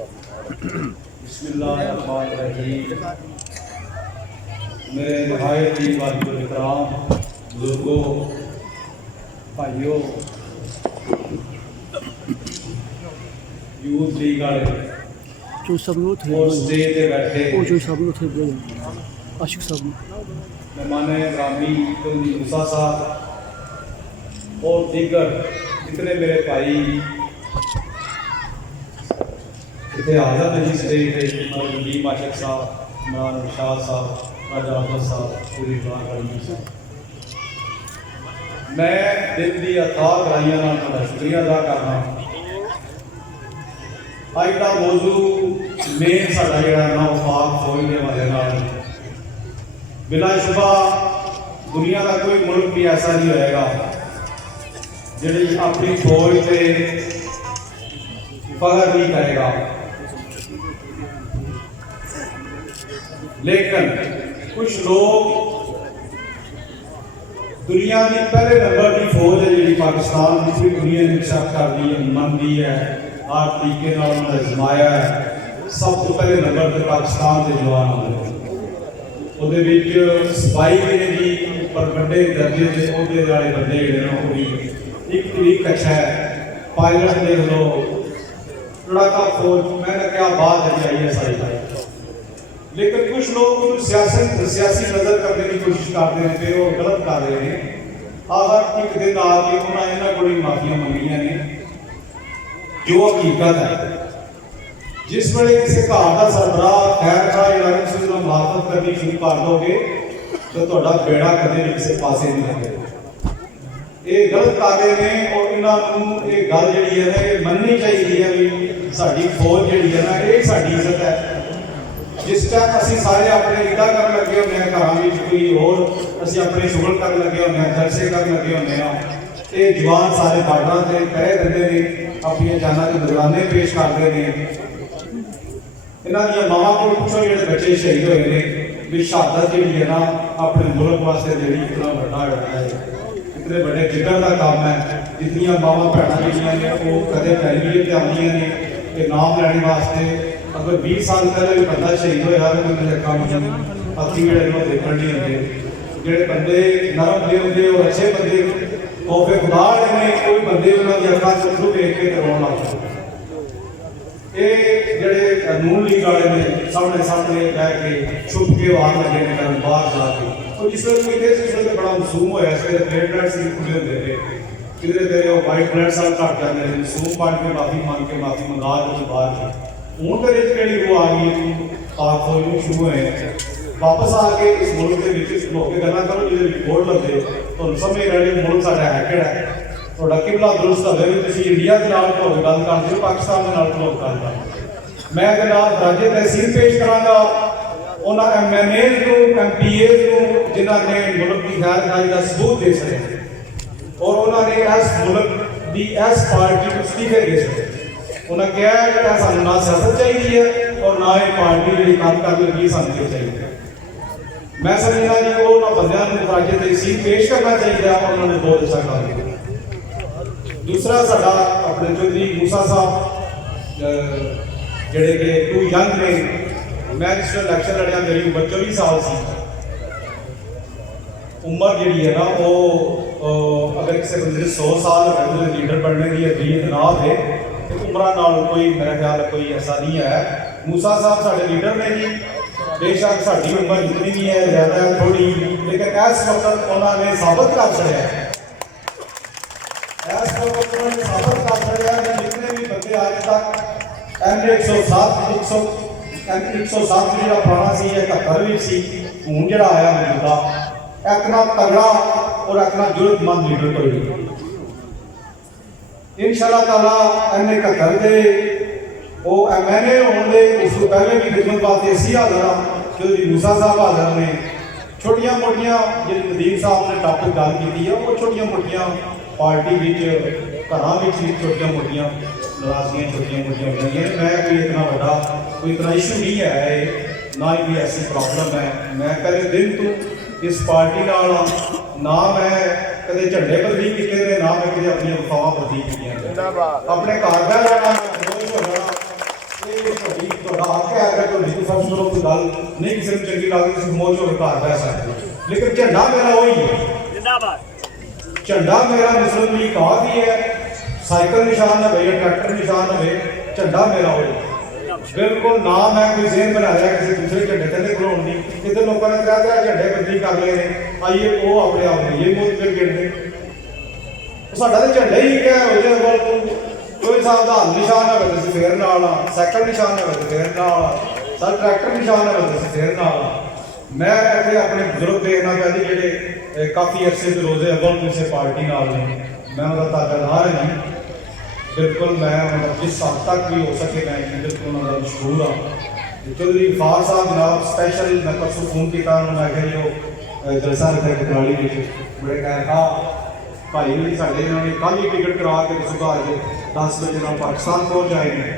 बिस्मिल्लाहिर्रहमानिर्रहीम। मेरे नहायत ही वाजिब इकराम बुजुर्गों, भाइयों, यूथ लीग वाले जो सब लोग थे और स्टेज पे बैठे वो जो सब लोग थे आशिक सब मेहमान ग्रामी मूसा साहब और दीगर जितने मेरे भाई इतने हाजिर हैं जी स्टेज पे, नदीम आशिक साहब, इमरान शाह साहब, राजा अहमद साहब, पूरी साहब, मैं दिल की अथाह गहराइयां नाल तुहाडा शुक्रिया अदा करना। अज का मौजू मेन साडा जिहड़ा ना वफाक फौज दे हवाले नाल बिला शुबा दुनिया का कोई मुल्क भी ऐसा नहीं होएगा जिहड़ी अपनी फौज से फख्र नहीं करेगा, लेकिन कुछ लोग दुनिया की पहले नंबर की फौज है जी पाकिस्तान की पूरी दुनिया ने एक्सेप्ट कर दी है, मनती है, हर तरीके उन्होंने आजमाया है। सब तो पहले नंबर पर पाकिस्तान के जवान आते सिपाही भी ने जी, पर बड़े दर्जे के अहदे वाले बंदे जोड़े एक तरीक अच्छा है, पायलट देख लो, लड़ाका फौज, मैंने क्या बात है आई है सारी। लेकिन कुछ लोग सियासी नजर करने की कोशिश करते हैं फिर वो गलत कर रहे हैं। आखिर एक दिन आके उन्होंने इन्होंने को माफिया मंगिया ने जो हकीकत है। जिस वेले किसी घर का सरबराह खैर खा इलाके से मुखाफत करनी शुरू कर दोगे तो तुहाडा बेड़ा कदे भी किसी पासे नहीं लगेगा। ये गलत कर रहे हैं और इन्होंने ये गल जी है ना ये मननी चाहिए है भी साडी फौज जी है ना ये साडी इज्जत है। जिस टाइम असी सारे अपने रीता कर लगे होंगे घर में कोई और असी अपने शुगल कर लगे होंगे जलसे कर लगे होंगे ये जवान सारे बार्डर से पहरे देते हैं अपनी जाना के नजराने पेश करते हैं। इन्हों मावां को पूछो जो बच्चे शहीद हुए हैं भी शहादत जी है ना अपने मुल्क वास्ते जी इतना बड़ा है, इतने बड़े जिगर का काम है। जितनी मावां भैन जी ने वो कदे पहली पे आदियाँ ने नाम लैने वास्ते। अगर 20 साल पहले भी बंदा शहीद होया तो मेरे काम अखी जो देखने नहीं होंगे जो बंदे नरम दिल के और अच्छे बंदे खौफे खुदा ने कोई बंदे उन्होंने अखा चुथरू देख के रोन लग ये जड़े नून लीग वाले ने सामने सामने बह के छुप के वार लगे ने करन बाहर जाके तो जिस वेले कोई देश इस वेले बड़ा मासूम होया इस वेले ब्लड ब्लड सी खुले होंदे थे किधरे तेरे वो वाइट ब्लड सेल घट जाते हैं सूम पान के माफी मांग के माफी मंगा के बाहर हूँ तो केड़ी वो आ गई पाक फौज में शुरू हुए वापस आके इस मुल्क के लोग गल्लां करो जिहदे विच बोल बंदे तुहानूं समझ रहे मुल्क साडा है किहड़ा है थोड़ा किबला दुरुस्त होवे भी तुसीं इंडिया के नाल लोग गल करदे हो पाकिस्तान के नाल लोग गल करदे। मैं जनाब राजे तहसील पेश करांगा उन्हां MNA को MPA को जिन्हां ने मुल्क की खैर खाई का सबूत दे सके और उन्होंने इस मुल्क की इस पार्टी को इस्तीफे दे सके। उन्हें कहा है कि सानूं ना सियासत चाहिए और ना ये पार्टी जी काम करती लगी सानूं चाहिए। मैं समझना जी वो उन्होंने बंदियां नूं राजे तहसील पेश करना चाहिए और उन्होंने बहुत अच्छा काम किया। दूसरा साडा अपने चौधरी मूसा साहब जिहड़े कि टू यंग ने मैं जिस इलेक्शन लड़िया मेरी उम्र 24 साल सी। उम्र जी है ना वो अगर किसी बंदे 100 साल लीडर बनने की अगली ना है उम्र नाल कोई मेरा ख्याल कोई ऐसा नहीं है। मूसा साहब साडे लीडर ने जी बेशक साडी उम्र इतनी नहीं है ज़्यादा है थोड़ी लेकिन इस वक्त उन्होंने साबित कर छड़िया जितने भी बंदे आज तक M107 जो पुराना सी 71 भी सी हूँ जो आया मौजूदा एक ना तगड़ा और एक ना जरूरतमंद लीडर कोई इंशाअल्लाह ताला M71 के वो MNA होने उसको पहले भी खिदमत वास्ते इसी हाजिर हाँ चौधरी मूसा साहब हाजिर ने। छोटिया मोटिया जी नदीम साहब ने टॉपिक गल की है वो छोटिया मोटिया पार्टी घर छोटिया मोटिया नाराजगियाँ छोटिया मोटिया हो जाएंगे। मैं कोई इतना बड़ा कोई इतना इशू नहीं है ना ही कोई ऐसी प्रॉब्लम है। मैं पहले दिन तो इस पार्टी ना मैं कदे झंडे बदली किए ना मैं कदे अपनी वफावां बदली की अपने घर बह जाना नहीं किसी को चंगी लगती किसी मौज होकर घर बह सकते, लेकिन झंडा मेरा वही है। झंडा मेरा मुस्लिम लीग कहा भी है, साइकिल निशान ना भैया ट्रैक्टर निशान ना भे, झंडा मेरा वही बिल्कुल ना। मैं कोई जेन बना लिया किसी दूसरे झंडे तेरे खिलाउन की, इतने लोगों ने कहा झंडे बंदी कर ले आइए वो अपने आप ये मुझ पे गिरते साडा तो झंडा ही क्या हो जाए कोई साहब का निशान ना बदल फेर नाल साइकिल निशान ना बदल फेर नाल साल ट्रैक्टर निशान ना बदल फेर नाल। मैं इतने अपने बुजुर्ग देखना पाया जी जेडे काफ़ी अरसे से रोजे अव्वल किसी पार्टी नाल ने, मैं उनका ताबेदार है जी, बिल्कुल मैं जिस हद तक भी हो सके मैं बिल्कुल उन्होंने मशहूर हाँ। चौधरी इरफान साहब जनाब स्पैशल मैं परसों फोन किया उन्होंने आख्या जी वो जलसा रखा कटराली बड़े खैर हाँ भाई भी साढ़े इन्होंने कल ही टिकट करा के सुधार के 10 बजे नाल पाकिस्तान पहुँच जाएंगे।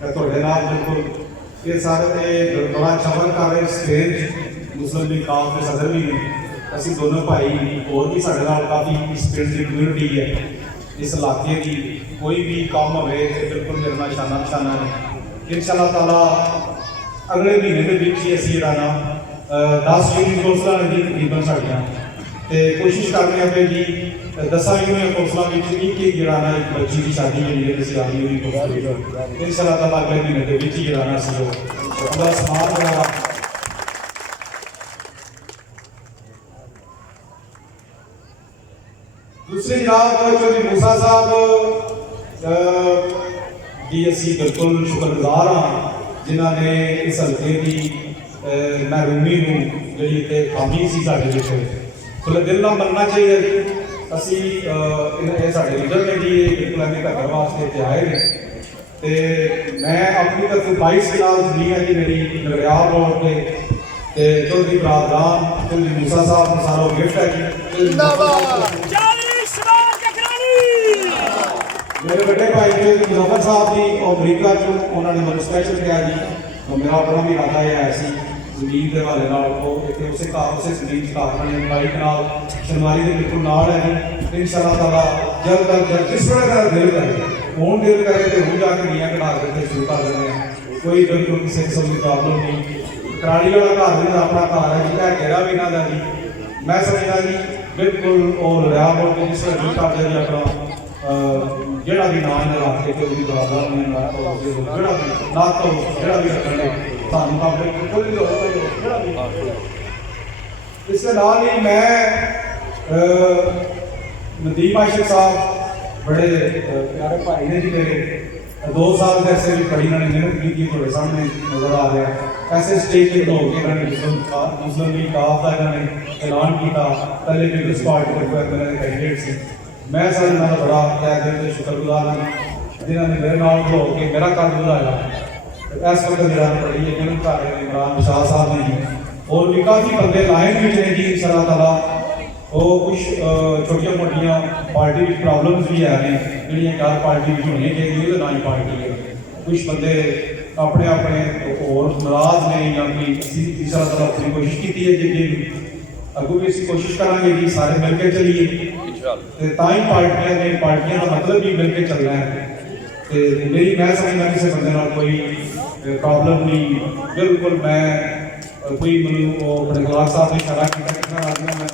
मैं थोड़े नाल बिल्कुल ये सारे बड़ा चमन कर रहे स्टेज मुस्लिम लीग काफ के सदर भी ने, असी दोनों भाई और भी साढ़े नाल काफ़ी इस पिंड की कम्यूनिटी है, इस इलाके की कोई भी काम हो बिल्कुल मेरे नाल शाना निशाना ने। इंशाअल्लाह ताला अगले महीने के बीच ही असी जरा ना 10 यूनिट कौंसलां ने जी तकरीबन साड़ियाँ तो कोशिश करने पे जी 10 यूनिट कौंसलां एक जरा ना एक बच्ची की शादी जी सियाली हुई इंशाअल्लाह ताला अगले महीने के बीच ही जरा ना असी पूरा समान वगैरह। दूसरी जनाब चौधरी मूसा साहब की असी बिल्कुल शुक्रगुजार हाँ जिन्होंने इस हल्के की महरूमी जी खामी सी साढ़े खुले दिल ना मनना चाहिए जी असी साढ़े लीडर ने जी बिल्कुल अभी घर वास्ते इतने आए हैं तो मैं अपनी तरफ 22 किलाल जमीन है जी मेरी नगरियाल रोड पे चौधरी बरादरान चौधरी मूसा साहब को सारा गिफ्ट है जी। मेरे बड़े भाई जो मुजफ्फर साहब जी अमरीका चो उन्होंने मैं स्पैशल किया जी तो मेरा अपना भी इरादा है ऐसी जमीन के हवाले इतने उस जमीन कारखाने बाइक नाल शनवारी के बिल्कुल नाल है जी। इंशाअल्लाह ताला जल्द अज जल्द जिस तरह दिल करे हूँ दिल करे तो हूँ जाके नीया कटा करके शुरू कर देते हैं, कोई बिल्कुल किसी किस्म की प्रॉब्लम नहीं। कराड़ी वाला घर भी अपना घर है जी, घेरा भी इन्हों का जी, मैं समझदा जी बिल्कुल और लिया बोल के जिस तरह जी करते जी अपना ਜਿਹੜਾ ਵੀ ਨਾਂ ਇਹਨਾਂ ਰੱਖ ਕੇ ਉਹਦੀ ਬਰਾਬਰ ਨੇ ਜਿਹੜਾ ਵੀ ਨਾ ਤੋਂ ਜਿਹੜਾ ਵੀ ਰੱਖਣੇ ਸਾਨੂੰ ਤਾਂ ਬਿਲਕੁਲ ਨਹੀਂ ਹੋਊਗਾ ਜਿਹੜਾ ਵੀ। ਇਸ ਦੇ ਨਾਲ ਹੀ ਮੈਂ नदीम आशिक साहब बड़े प्यारे भाई ने जी मेरे 2 साल ऐसे भी बड़ी इन्होंने मेहनत की थोड़े सामने नजर आ रहा है। ऐसे स्टेज पे हो के इन्होंने मुस्लिम लीग काफ का इन्होंने ऐलान किया पहले पीपल्स पार्टी के कैंडिडेट से मैं सारे नाल बड़ा तय दिल से शुक्रगुजार हाँ जिन्होंने मेरे नाल हो के मेरा कद बढ़ाया। इस वक्त मेरा बड़ी यकीन कर रहे हैं इमरान शाह साहब ने जी और भी काफ़ी बंदे लाइन में ने जी इंशाअल्लाह ताला वो कुछ छोटिया मोटिया पार्टी में प्रॉब्लम्स भी है जी चार पार्टी में होनी चाहिए ना ही पार्टी है कुछ बंदे अपने अपने और नाराज ने या कोई इंशाअल्लाह ताला अपनी कोशिश की है जी अगू भी इसी कोशिश करेंगे जी सारे मिलकर चलिए ताई पार्टियां का मतलब भी मिलकर चलना है। तो मेरी मैं समझना किसी बंदे नाल कोई प्रॉब्लम नहीं बिल्कुल मैं कोई मैं बड़े गलास साहब ने इशारा किया कितना आदमी मैं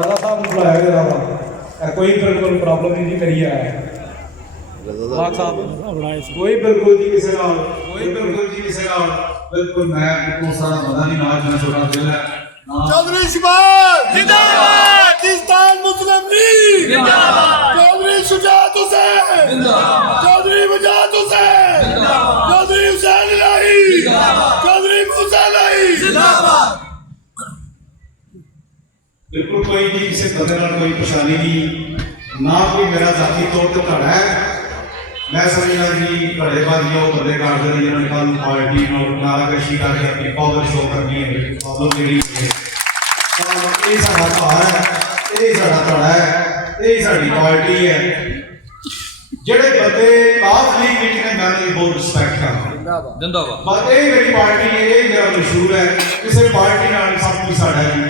राजा साहब ने बुलाया गया था कोई बिल्कुल प्रॉब्लम नहीं करी है कोई बिल्कुल जी किसी नाल बिल्कुल मैं सारा बंदा नहीं नाल मैं छोटा दिल है चौधरी शबाज जिंदाबाद पाकिस्तान मुस्लिम लीग जिंदाबाद चौधरी शुजात हुसैन जिंदाबाद चौधरी मुजाहिद हुसैन जिंदाबाद चौधरी हुसैन इलाही जिंदाबाद चौधरी मूसा इलाही जिंदाबाद। बिल्कुल कोई भी किसी बंदे नाल कोई परेशानी नहीं ना कोई मेरा जाती तौर पर घड़ा है मैं समझना जी घड़ेबाजी वो बंदे करते हैं जिन्होंने कल पार्टी नाराकशी करके अपनी पावर शो करनी है प्रॉब्लम जी ये साडा घर है ये साडा धड़ा है ये साडी पार्टी है जेडे बंदे काफ लीग विच ने मैं उन्हें बहुत रिस्पेक्ट करदा जिंदाबाद बस ये मेरी पार्टी है ये मेरा मशहूर है किसी पार्टी नाल सब कुछ साडा जी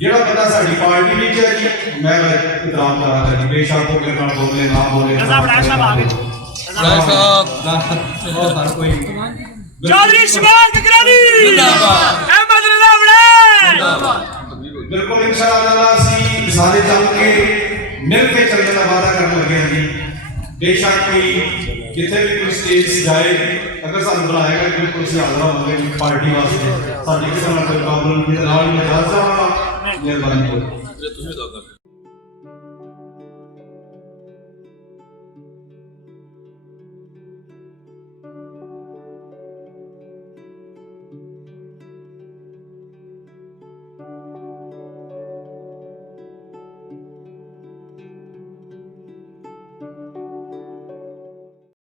जेड़ा बंदा साडी पार्टी विच है जी मैं इतराम करांगा जी बेशक हो के नाल बोले ना बोले साहब हर कोई चौधरी शबाज ककरानी जिंदाबाद अहमद रजा वड़ैल जिंदाबाद बिल्कुल इंशाअल्लाह ਅਸੀਂ ਸਾਰੇ ਜਮ ਕੇ ਮਿਲ ਕੇ ਚੱਲਣ ਦਾ ਵਾਅਦਾ ਕਰਨ ਲੱਗੇ ਹਾਂ ਜੀ ਬੇਸ਼ੱਕ ਕੋਈ ਜਿੱਥੇ ਵੀ ਕੋਈ ਸਟੇਜ ਸਜਾਏ ਅਗਰ ਸਾਨੂੰ ਬੁਲਾਏਗਾ ਬਿਲਕੁਲ ਅਸੀਂ ਹਾਜ਼ਰ ਹੋਵਾਂਗੇ ਪਾਰਟੀ ਵਾਸਤੇ ਸਾਡੀ ਕਿਸੇ ਨਾਲ ਕੋਈ ਪ੍ਰੋਬਲਮ ਨਹੀਂ ਨਾਲ ਮੈਂ ਦੱਸ ਦਵਾਂਗਾ ਮਿਹਰਬਾਨੀ